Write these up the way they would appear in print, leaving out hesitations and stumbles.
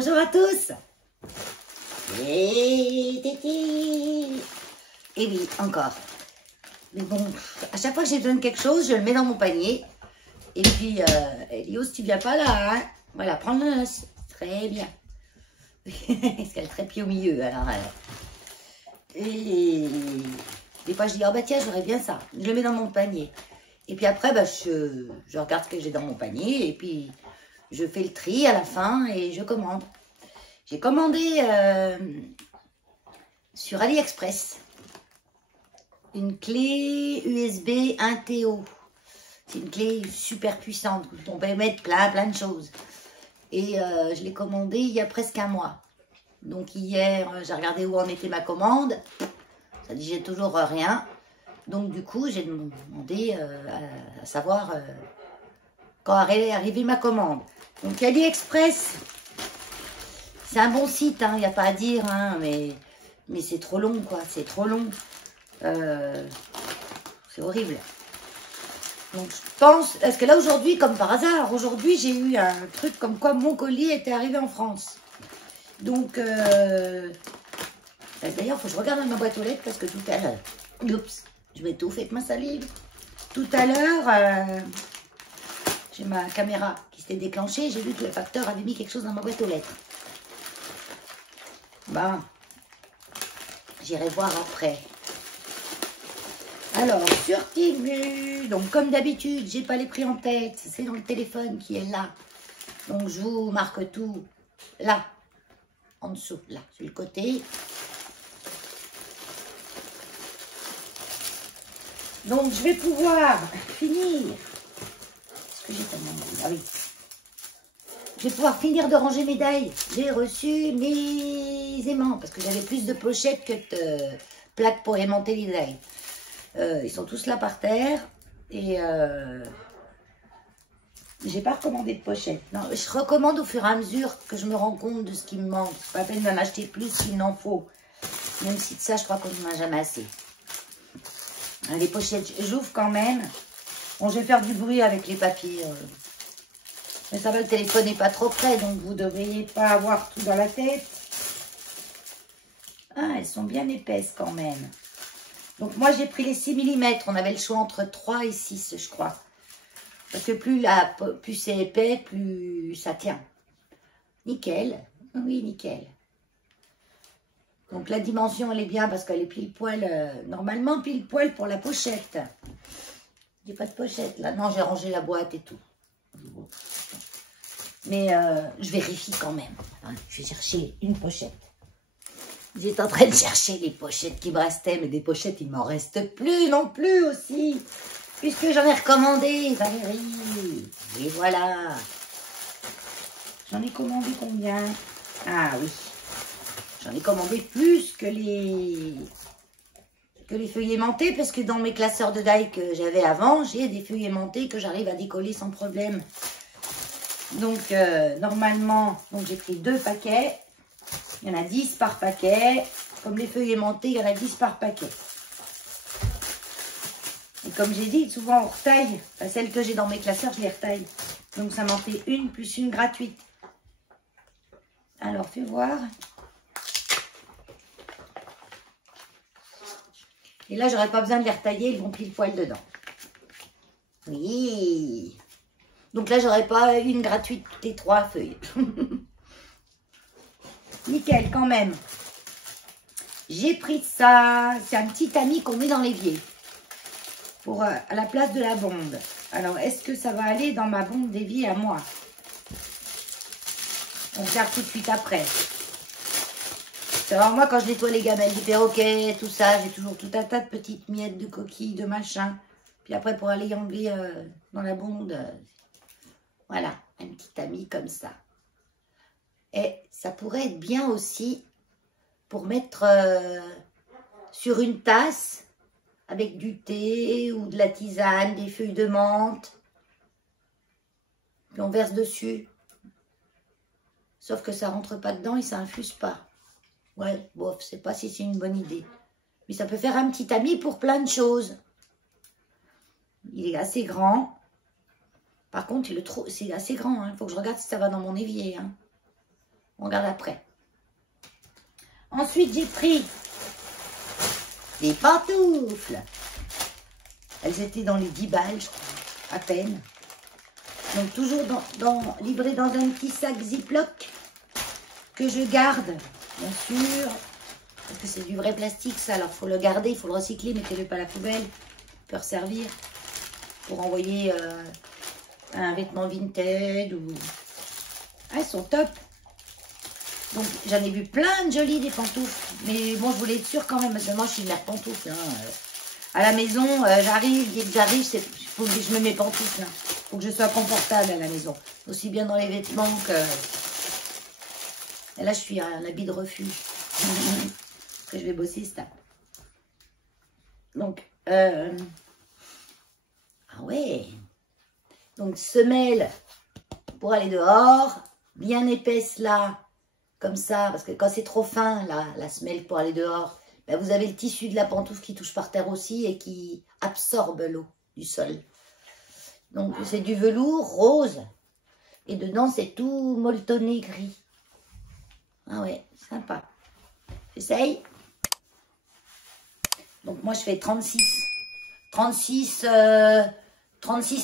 Bonjour à tous. Et oui, encore. Mais bon, à chaque fois que j'ai besoin de quelque chose, je le mets dans mon panier. Et puis, Elios, tu viens pas là, hein? Voilà, prends-le. Très bien. Parce qu'elle trépied au milieu, alors... Et des fois, je dis, oh bah tiens, j'aurais bien ça. Je le mets dans mon panier. Et puis après, bah, je regarde ce que j'ai dans mon panier. Et puis, je fais le tri à la fin et je commande. J'ai commandé sur AliExpress une clé USB 1TO. C'est une clé super puissante. On peut mettre plein de choses. Et je l'ai commandée il y a presque un mois. Donc hier, j'ai regardé où en était ma commande. Ça dit j'ai toujours rien. Donc du coup, j'ai demandé à savoir quand arrivait ma commande. Donc AliExpress, c'est un bon site, il n'y a pas à dire, hein, mais c'est trop long, quoi. C'est trop long. C'est horrible. Donc je pense, parce que là aujourd'hui, comme par hasard, aujourd'hui j'ai eu un truc comme quoi mon colis était arrivé en France. Donc, d'ailleurs, il faut que je regarde dans ma boîte aux lettres parce que tout à l'heure, oups, je vais étouffer avec ma salive. Tout à l'heure, j'ai ma caméra qui s'était déclenchée, j'ai vu que le facteur avait mis quelque chose dans ma boîte aux lettres. Ben, j'irai voir après. Alors, sur Temu, donc comme d'habitude, j'ai pas les prix en tête, c'est dans le téléphone qui est là. Donc, je vous marque tout là. En dessous, là, sur le côté. Donc, je vais pouvoir finir. Est-ce que j'ai tellement de... Ah oui. Je vais pouvoir finir de ranger mes dailles. J'ai reçu mes aimants, parce que j'avais plus de pochettes que de plaques pour aimanter les dailles. Ils sont tous là par terre. Et j'ai pas recommandé de pochette. Non, je recommande au fur et à mesure que je me rends compte de ce qui me manque. C'est pas la peine d'en acheter plus qu'il n'en faut. Même si de ça, je crois qu'on n'en a jamais assez. Les pochettes, j'ouvre quand même. Bon, je vais faire du bruit avec les papiers. Mais ça va, le téléphone n'est pas trop près, donc vous ne devriez pas avoir tout dans la tête. Ah, elles sont bien épaisses quand même. Donc moi, j'ai pris les 6 mm. On avait le choix entre 3 et 6, je crois. Parce que plus c'est épais, plus ça tient. Nickel. Oui, nickel. Donc la dimension, elle est bien parce qu'elle est pile poil. Normalement, pile poil pour la pochette. J'ai pas de pochette là. Non, j'ai rangé la boîte et tout. Mais je vérifie quand même. Hein, je vais chercher une pochette. J'étais en train de chercher les pochettes qui me restaient. Mais des pochettes, il m'en reste plus non plus aussi. Puisque j'en ai recommandé, Valérie. Et voilà. J'en ai commandé combien? Ah oui. J'en ai commandé plus que les feuilles aimantées. Parce que dans mes classeurs de dailles que j'avais avant, j'ai des feuilles aimantées que j'arrive à décoller sans problème. Donc, normalement, j'ai pris 2 paquets. Il y en a 10 par paquet. Comme les feuilles aimantées, il y en a 10 par paquet. Et comme j'ai dit, souvent on retaille. Enfin, celles que j'ai dans mes classeurs, je les retaille. Donc ça m'en fait une plus une gratuite. Alors, fais voir. Et là, j'aurais pas besoin de les retailler, ils vont pile poil dedans. Oui. Donc là, j'aurais pas une gratuite les 3 feuilles. Nickel, quand même. J'ai pris ça. C'est un petit tamis qu'on met dans l'évier. Pour à la place de la bonde. Alors, est-ce que ça va aller dans ma bonde d'évier à moi? On regarde tout de suite après. Alors, moi, quand je nettoie les gamelles du perroquet, tout ça, j'ai toujours tout un tas de petites miettes de coquilles, de machin. Puis après, pour aller enlever dans la bonde, voilà, un petit tamis comme ça. Et ça pourrait être bien aussi pour mettre sur une tasse avec du thé ou de la tisane, des feuilles de menthe. Puis on verse dessus. Sauf que ça rentre pas dedans et ça infuse pas. Ouais, bof, je sais pas si c'est une bonne idée. Mais ça peut faire un petit tamis pour plein de choses. Il est assez grand. Par contre, c'est assez grand. Il faut que je regarde si ça va dans mon évier. Hein. On regarde après. Ensuite, j'ai pris des pantoufles. Elles étaient dans les 10 balles, je crois, à peine. Donc, toujours livrées dans un petit sac Ziploc que je garde, bien sûr. Parce que c'est du vrai plastique, ça. Alors, il faut le garder, il faut le recycler. Mettez-le pas à la poubelle. Il peut resservir pour envoyer un vêtement vintage. Ou... Ah, elles sont top. Donc, j'en ai vu plein de jolies des pantoufles. Mais bon, je voulais être sûre quand même. Parce que moi, je suis une mère pantoufle. Hein. À la maison, j'arrive. Dès que j'arrive, il faut que je me mets pantoufles. Il faut que je sois confortable à la maison. Aussi bien dans les vêtements que... Et là, je suis un habit de refuge. Que je vais bosser, ça. Donc, ah ouais. Donc, semelle pour aller dehors. Bien épaisse là. Comme ça. Parce que quand c'est trop fin, là, la semelle pour aller dehors, ben, vous avez le tissu de la pantoufle qui touche par terre aussi et qui absorbe l'eau du sol. Donc, c'est du velours rose. Et dedans, c'est tout molletonné gris. Ah ouais, sympa. J'essaye. Donc, moi, je fais 36. 36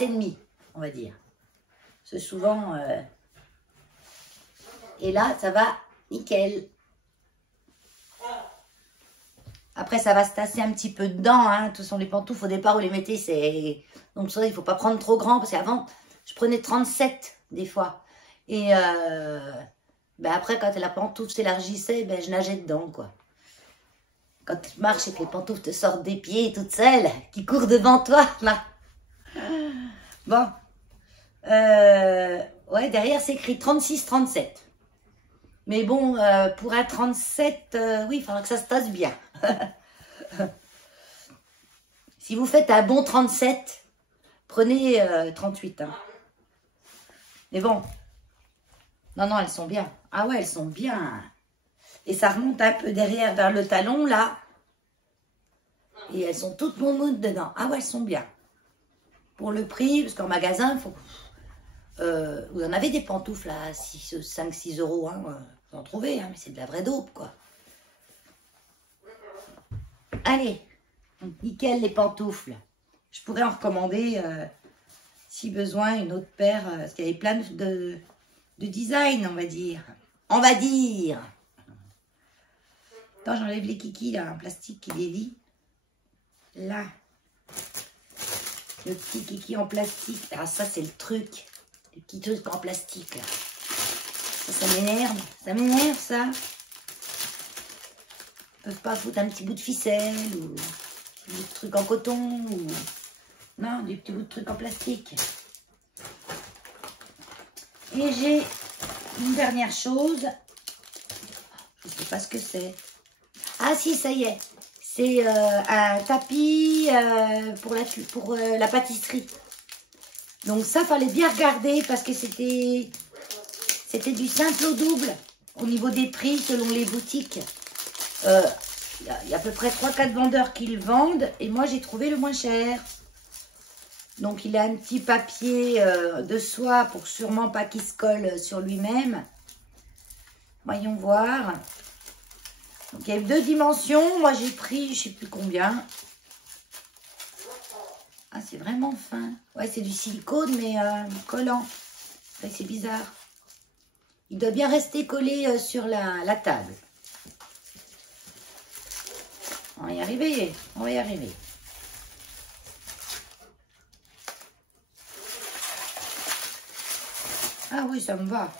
et demi, on va dire. C'est souvent... Et là, ça va nickel. Après, ça va se tasser un petit peu dedans. Hein. De toute façon, les pantoufles, au départ, vous les mettez, c'est... Donc, ça, il ne faut pas prendre trop grand. Parce qu'avant, je prenais 37 des fois. Et ben après, quand la pantoufle s'élargissait, ben, je nageais dedans, quoi. Quand tu marches et que les pantoufles te sortent des pieds toutes seules, qui courent devant toi, là. Bon. Ouais, derrière, c'est écrit 36-37. Mais bon, pour un 37, oui, il faudra que ça se tasse bien. Si vous faites un bon 37, prenez 38. Hein. Mais bon. Non, non, elles sont bien. Ah ouais, elles sont bien. Et ça remonte un peu derrière vers le talon, là. Et elles sont toutes moumoutes dedans. Ah ouais, elles sont bien. Pour le prix, parce qu'en magasin, faut... vous en avez des pantoufles à 5-6 euros. Hein, vous en trouvez, hein, mais c'est de la vraie dope, quoi. Allez, donc, nickel les pantoufles. Je pourrais en recommander, si besoin, une autre paire. Parce qu'il y avait plein de design, on va dire. On va dire. Attends, j'enlève les kikis, là, en plastique qui dévie. Là. Le petit kiki en plastique. Ah, ça, c'est le truc. Les petits trucs en plastique, là. Ça m'énerve. Ça m'énerve, ça. Ils peuvent pas foutre un petit bout de ficelle ou des petits trucs en coton ou... Non, des petits bouts de trucs en plastique. Et j'ai une dernière chose. Je ne sais pas ce que c'est. Ah si, ça y est. C'est un tapis pour la pâtisserie. Donc ça, fallait bien regarder parce que c'était du simple au double au niveau des prix selon les boutiques. Il y a à peu près 3-4 vendeurs qui le vendent et moi j'ai trouvé le moins cher. Donc il a un petit papier de soie pour sûrement pas qu'il se colle sur lui-même. Voyons voir. Donc il y a 2 dimensions. Moi j'ai pris, je sais plus combien. Ah c'est vraiment fin. Ouais c'est du silicone mais collant. Ouais, c'est bizarre. Il doit bien rester collé sur la table. On va y arriver. On va y arriver. Ah oui, ça me va.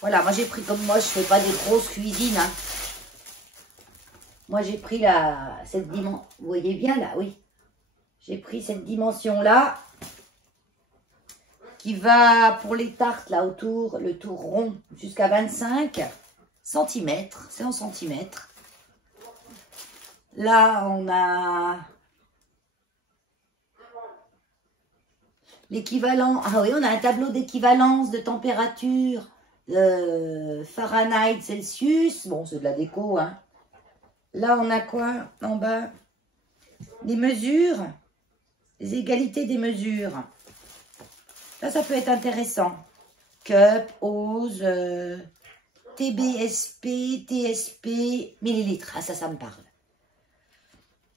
Voilà, moi j'ai pris comme moi, je fais pas des grosses cuisines. Hein. Moi j'ai pris cette dimension. Vous voyez bien là, oui. J'ai pris cette dimension-là. Qui va pour les tartes là autour, le tour rond jusqu'à 25 cm. C'est en centimètres. Là, on a l'équivalent. Ah oui, on a un tableau d'équivalence de température Fahrenheit, Celsius. Bon, c'est de la déco. Hein. Là, on a quoi en bas? Les mesures. Les égalités des mesures. Là, ça peut être intéressant. Cup, hose, TBSP, TSP, millilitres. Ah, ça me parle.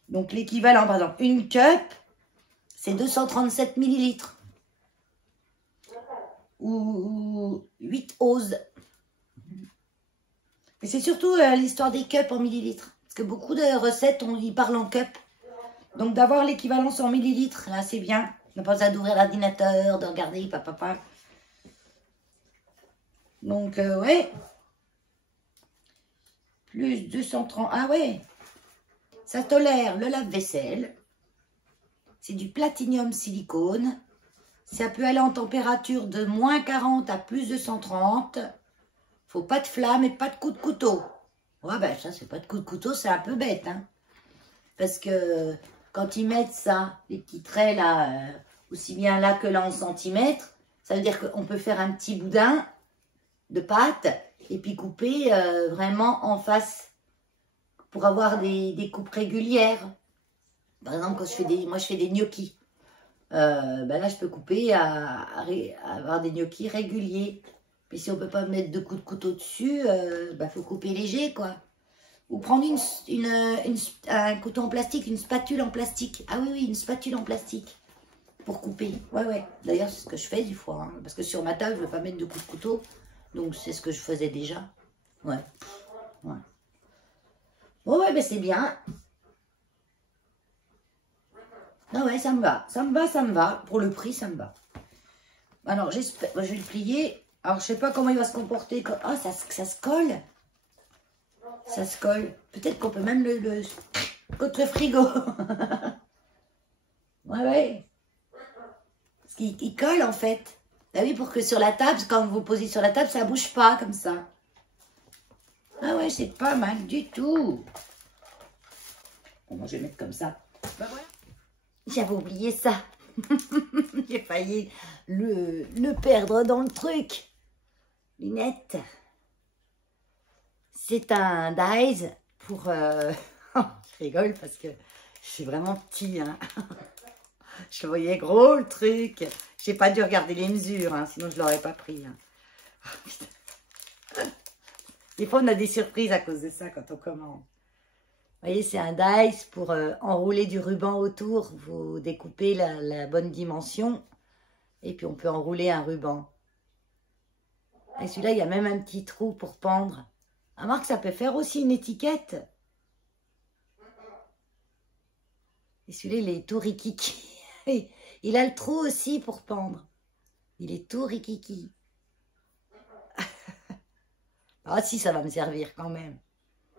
Donc, l'équivalent, par exemple, une cup, c'est 237 millilitres. Ou 8 oses. Et c'est surtout l'histoire des cups en millilitres. Parce que beaucoup de recettes, on y parle en cup. Donc, d'avoir l'équivalence en millilitres, là, c'est bien. On n'a pas besoin d'ouvrir l'ordinateur, de regarder, papa. Donc, ouais. Plus 230. Ah ouais. Ça tolère le lave-vaisselle. C'est du platinium silicone. Ça peut aller en température de moins 40 à plus de 130. Faut pas de flamme et pas de coup de couteau. Ouais, ben ça, c'est pas de coup de couteau, c'est un peu bête, hein. Parce que quand ils mettent ça, les petits traits là, aussi bien là que là en centimètres, ça veut dire qu'on peut faire un petit boudin de pâte et puis couper vraiment en face pour avoir des coupes régulières. Par exemple, quand moi je fais des gnocchis. Ben là, je peux couper à avoir des gnocchis réguliers. Puis si on peut pas mettre de coups de couteau dessus, ben faut couper léger, quoi. Ou prendre un couteau en plastique, une spatule en plastique. Ah oui, une spatule en plastique pour couper. Ouais. D'ailleurs, c'est ce que je fais des fois. Hein, parce que sur ma table, je ne veux pas mettre de coups de couteau. Donc, c'est ce que je faisais déjà. Ouais. Bon, ouais, mais c'est bien. Ah ouais, ça me va. Ça me va. Pour le prix, ça me va. Alors, j'espère. Je vais le plier. Alors, je sais pas comment il va se comporter. Ah, ça se colle. Ça se colle. Peut-être qu'on peut même le contre le frigo. Ouais. Parce qu'il colle, en fait. Ah oui, pour que sur la table, quand vous posez sur la table, ça bouge pas comme ça. Ah ouais, c'est pas mal du tout. Bon, je vais mettre comme ça. Ben voilà. J'avais oublié ça. J'ai failli le perdre dans le truc. Lunettes. C'est un Dies pour... je rigole parce que je suis vraiment petit. Hein. Je voyais gros le truc. J'ai pas dû regarder les mesures, hein, sinon je l'aurais pas pris. Hein. Des fois, on a des surprises à cause de ça quand on commande. Vous voyez, c'est un dice pour enrouler du ruban autour. Vous découpez la bonne dimension et puis on peut enrouler un ruban. Et celui-là, il y a même un petit trou pour pendre. Remarque, ça peut faire aussi une étiquette. Et celui-là, il est tout rikiki. Il a le trou aussi pour pendre. Il est tout rikiki. Ah si, ça va me servir quand même.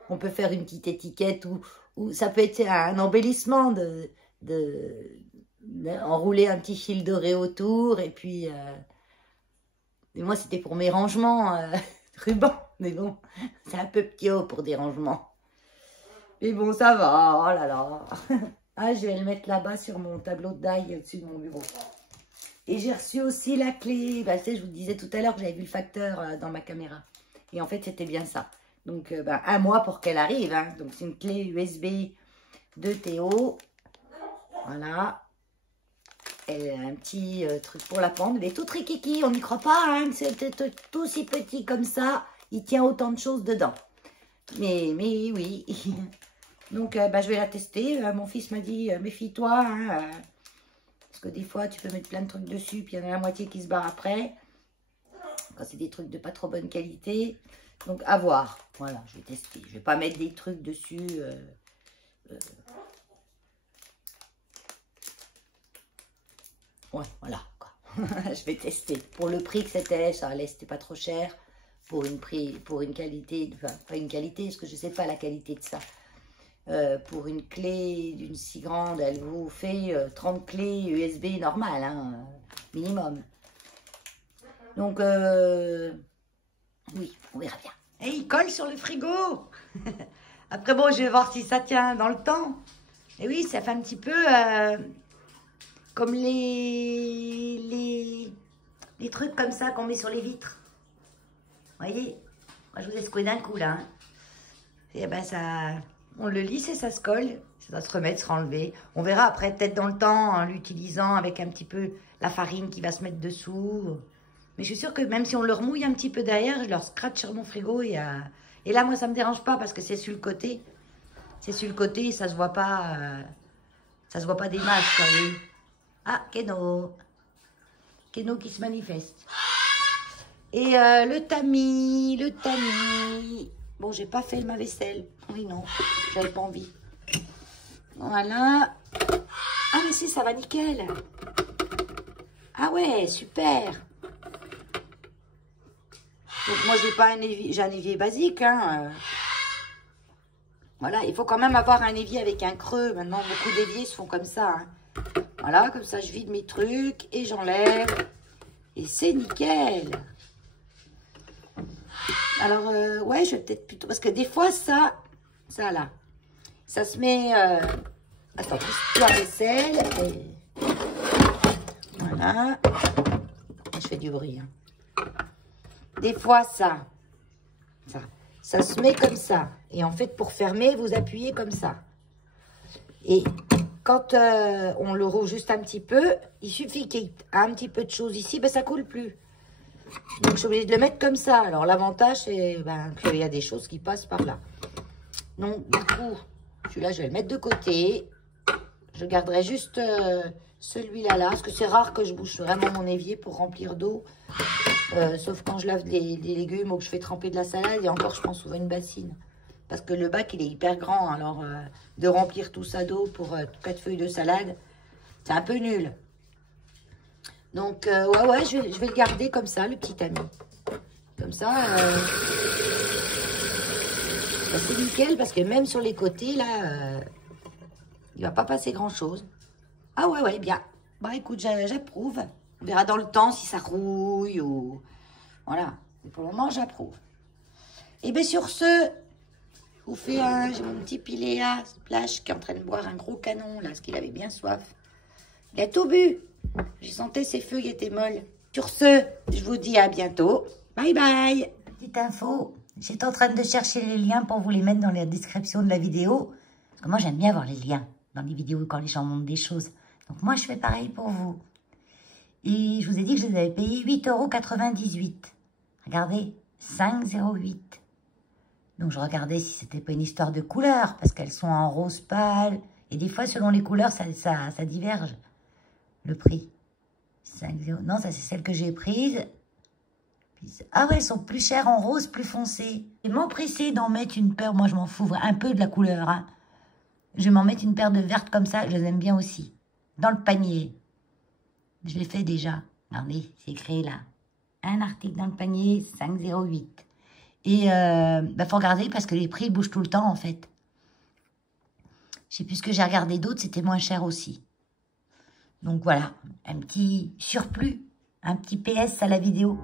On peut faire une petite étiquette ou ça peut être un embellissement enrouler un petit fil doré autour. Et puis, moi, c'était pour mes rangements rubans. Mais bon, c'est un peu petit haut pour des rangements. Mais bon, ça va. Oh là là. Ah, je vais le mettre là-bas sur mon tableau de die au-dessus de mon bureau. Et j'ai reçu aussi la clé. Bah, je vous disais tout à l'heure que j'avais vu le facteur dans ma caméra. Et en fait, c'était bien ça. Donc, un mois pour qu'elle arrive. Hein. Donc, c'est une clé USB de Théo. Voilà. Et un petit truc pour la pendre. Elle est toute rikiki. On n'y croit pas. Hein, c'est tout si petit comme ça. Il tient autant de choses dedans. Mais oui. Donc, je vais la tester. Mon fils m'a dit, méfie-toi. Hein, parce que des fois, tu peux mettre plein de trucs dessus. Puis, il y en a la moitié qui se barre après. Quand c'est des trucs de pas trop bonne qualité. Donc, à voir. Voilà, je vais tester. Je vais pas mettre des trucs dessus. Ouais, voilà. Quoi. Je vais tester. Pour le prix que c'était, ça allait, c'était pas trop cher. Pour une qualité, enfin, pas une qualité, parce que je sais pas la qualité de ça. Pour une clé d'une si grande, elle vous fait 30 clés USB normales, hein, minimum. Donc, oui, on verra bien. Et il colle sur le frigo. Après, bon, je vais voir si ça tient dans le temps. Et oui, ça fait un petit peu comme les trucs comme ça qu'on met sur les vitres. Vous voyez? Moi, je vous ai secoué d'un coup, là. Hein. Et ben, ça... On le lisse et ça se colle. Ça doit se remettre, se renlever. On verra après, peut-être dans le temps, en l'utilisant avec un petit peu la farine qui va se mettre dessous. Mais je suis sûre que même si on leur mouille un petit peu derrière, je leur scratch sur mon frigo. Et là, moi, ça me dérange pas parce que c'est sur le côté. C'est sur le côté et ça se voit pas. Ça se voit pas des masses, vous voyez. Ah, Keno. Keno qui se manifeste. Et le tamis. Bon, j'ai pas fait ma vaisselle. Oui, non, j'avais pas envie. Voilà. Ah, mais si, ça va nickel. Ah ouais, super. Donc moi, j'ai pas un évier, j'ai un évier basique, hein. Voilà, il faut quand même avoir un évier avec un creux. Maintenant, beaucoup d'éviers se font comme ça, hein. Voilà, comme ça, je vide mes trucs et j'enlève. Et c'est nickel. Alors, ouais, je vais peut-être plutôt... Parce que des fois, ça là, ça se met... Attends, juste la vaisselle. Et... Voilà. Je fais du bruit, hein. Des fois, ça se met comme ça. Et en fait, pour fermer, vous appuyez comme ça. Et quand on le roule juste un petit peu, il suffit qu'il y ait un petit peu de choses ici, ben ça coule plus. Donc, je suis obligée de le mettre comme ça. Alors, l'avantage, c'est qu'il y a des choses qui passent par là. Donc, du coup, celui-là, je vais le mettre de côté. Je garderai juste celui-là, parce que c'est rare que je bouge vraiment mon évier pour remplir d'eau. Sauf quand je lave des légumes ou que je fais tremper de la salade. Et encore, je prends souvent une bassine. Parce que le bac, il est hyper grand. Alors, de remplir tout ça d'eau pour 4 feuilles de salade, c'est un peu nul. Donc, ouais, je vais le garder comme ça, le petit ami. Comme ça, c'est nickel. Parce que même sur les côtés, là, il va pas passer grand-chose. Ah ouais, bien. Bah, écoute, j'approuve. On verra dans le temps si ça rouille ou... Voilà. Mais pour le moment, j'approuve. Et bien, sur ce... Je vous fais j'ai mon petit Piléa Splash qui est en train de boire un gros canon, là, parce qu'il avait bien soif. Il a tout bu. J'ai senti ses feuilles étaient molles. Sur ce, je vous dis à bientôt. Bye bye. Petite info, j'étais en train de chercher les liens pour vous les mettre dans la description de la vidéo. Parce que moi, j'aime bien avoir les liens dans les vidéos quand les gens montrent des choses. Donc moi, je fais pareil pour vous. Et je vous ai dit que je les avais payés 8,98 €. Regardez, 5,08 €. Donc, je regardais si c'était pas une histoire de couleur, parce qu'elles sont en rose pâle. Et des fois, selon les couleurs, ça diverge, le prix. 5,0. Non, ça, c'est celle que j'ai prise. Ah ouais, elles sont plus chères en rose, plus foncé. Je vais m'empresser d'en mettre une paire. Moi, je m'en fous un peu de la couleur, hein. Je vais m'en mettre une paire de vertes comme ça. Je les aime bien aussi. Dans le panier. Je l'ai fait déjà. Regardez, c'est écrit là. Un article dans le panier, 5,08 €. Et faut regarder parce que les prix bougent tout le temps, en fait. Je sais plus ce que j'ai regardé d'autres, c'était moins cher aussi. Donc voilà, un petit surplus, un petit PS à la vidéo.